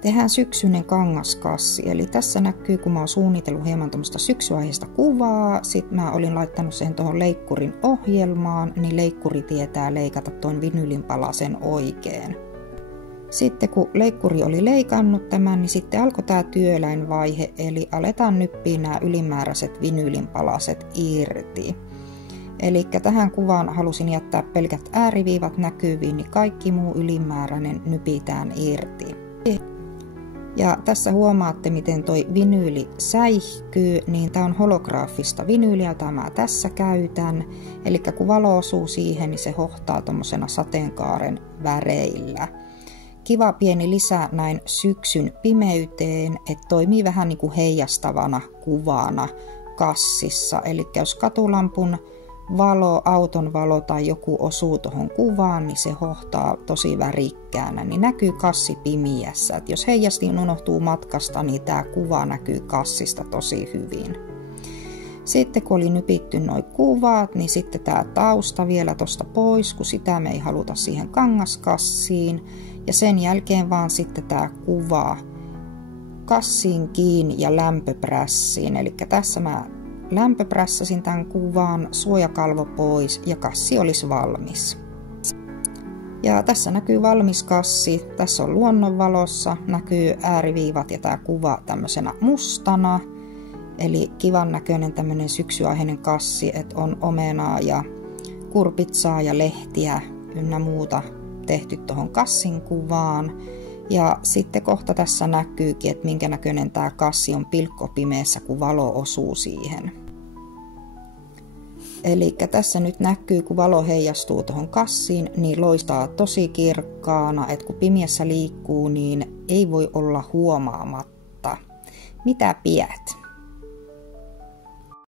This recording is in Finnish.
Tehdään syksyinen kangaskassi, eli tässä näkyy, kun mä oon suunnitellut hieman tuommoista syksyaiheista kuvaa, sit mä olin laittanut sen tuohon leikkurin ohjelmaan, niin leikkuri tietää leikata tuon vinyylin palasen oikein. Sitten kun leikkuri oli leikannut tämän, niin sitten alkoi tämä työläinvaihe, eli aletaan nyppiä nämä ylimääräiset vinyylin palaset irti. Eli tähän kuvaan halusin jättää pelkät ääriviivat näkyviin, niin kaikki muu ylimääräinen nypitään irti. Ja tässä huomaatte, miten toi vinyyli säihkyy, niin tää on holograafista vinyyliä, jota mä tässä käytän. Eli kun valo osuu siihen, niin se hohtaa tommosena sateenkaaren väreillä. Kiva pieni lisä näin syksyn pimeyteen, että toimii vähän niin kuin heijastavana kuvana kassissa. Eli jos katulampun valo, auton valo tai joku osuu tuohon kuvaan, niin se hohtaa tosi värikkäänä, niin näkyy kassi pimiässä. Et jos heijastin unohtuu matkasta, niin tämä kuva näkyy kassista tosi hyvin. Sitten kun oli nypitty nuo kuvat, niin sitten tämä tausta vielä tuosta pois, kun sitä me ei haluta siihen kangaskassiin. Ja sen jälkeen vaan sitten tämä kuva kassiin kiinni ja lämpöprässiin. Eli tässä mä lämpöprässäsin tämän kuvan, suojakalvo pois ja kassi olisi valmis. Ja tässä näkyy valmis kassi, tässä on luonnonvalossa, näkyy ääriviivat ja tämä kuva tämmöisenä mustana. Eli kivan näköinen tämmöinen syksyaiheinen kassi, että on omenaa ja kurpitsaa ja lehtiä ynnä muuta tehty tuohon kassin kuvaan. Ja sitten kohta tässä näkyykin, että minkä näköinen tämä kassi on pilkkopimeässä, kun valo osuu siihen. Eli tässä nyt näkyy, kun valo heijastuu tuohon kassiin, niin loistaa tosi kirkkaana, että kun pimeässä liikkuu, niin ei voi olla huomaamatta. Mitä pidät?